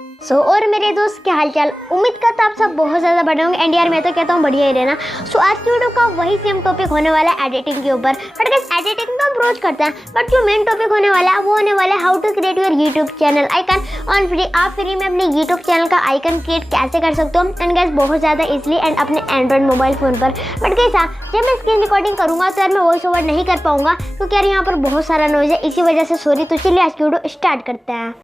और मेरे दोस्त क्या हाल चाल। उम्मीद करता आप सब बहुत ज़्यादा बढ़े होंगे एंड यार मैं तो कहता हूँ बढ़िया ही रहना। आज की वीडियो का वही सेम टॉपिक होने वाला है एडिटिंग के ऊपर। बट गाइस एडिटिंग तो हम रोज करते हैं, बट जो मेन टॉपिक होने वाला है वो होने वाला है how to create your YouTube channel icon on free. आप फ्री में अपने यूट्यूब चैनल का आइकन क्रिएट कैसे कर सकते हो एंड गाइस बहुत ज़्यादा इजली एंड अपने एंड्रॉइड मोबाइल फ़ोन पर। बट गाइस जब मैं स्क्रीन रिकॉर्डिंग करूँगा तो यार मैं वॉइस ओवर नहीं कर पाऊँगा क्योंकि यार यहाँ पर बहुत सारा नॉइज़ है, इसी वजह से सॉरी। तो चलिए आज की वीडियो स्टार्ट करते हैं।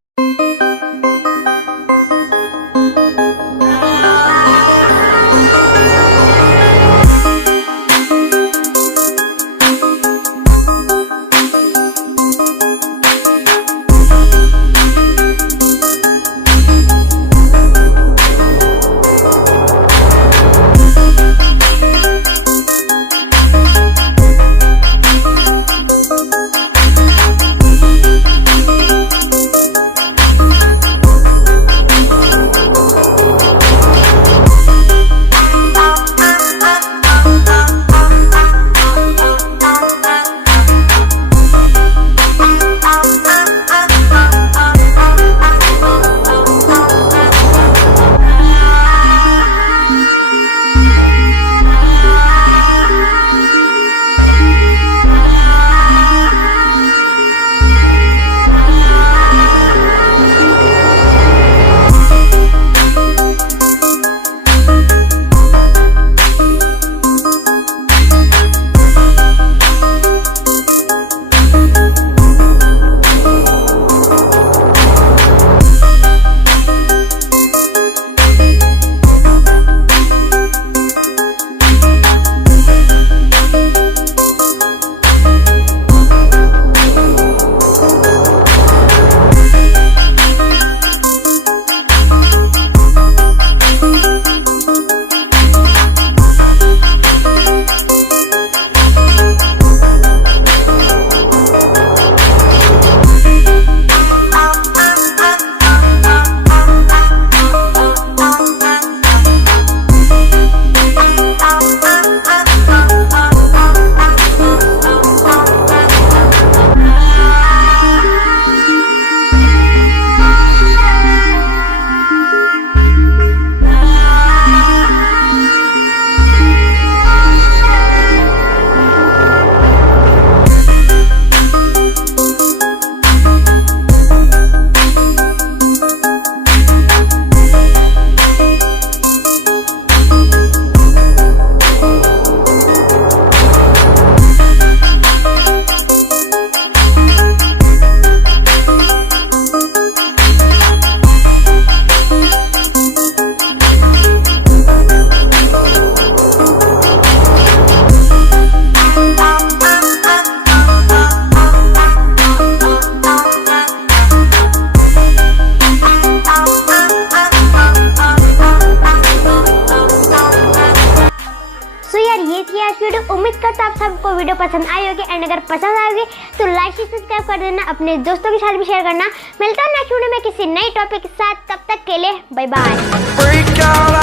उम्मीद करता आप सबको वीडियो पसंद आई होगी एंड अगर पसंद आएगी तो लाइक से सब्सक्राइब कर देना, अपने दोस्तों के साथ भी शेयर करना। मिलता हूं नेक्स्ट वीडियो में किसी नई टॉपिक के साथ, तब तक के लिए बाय बाय।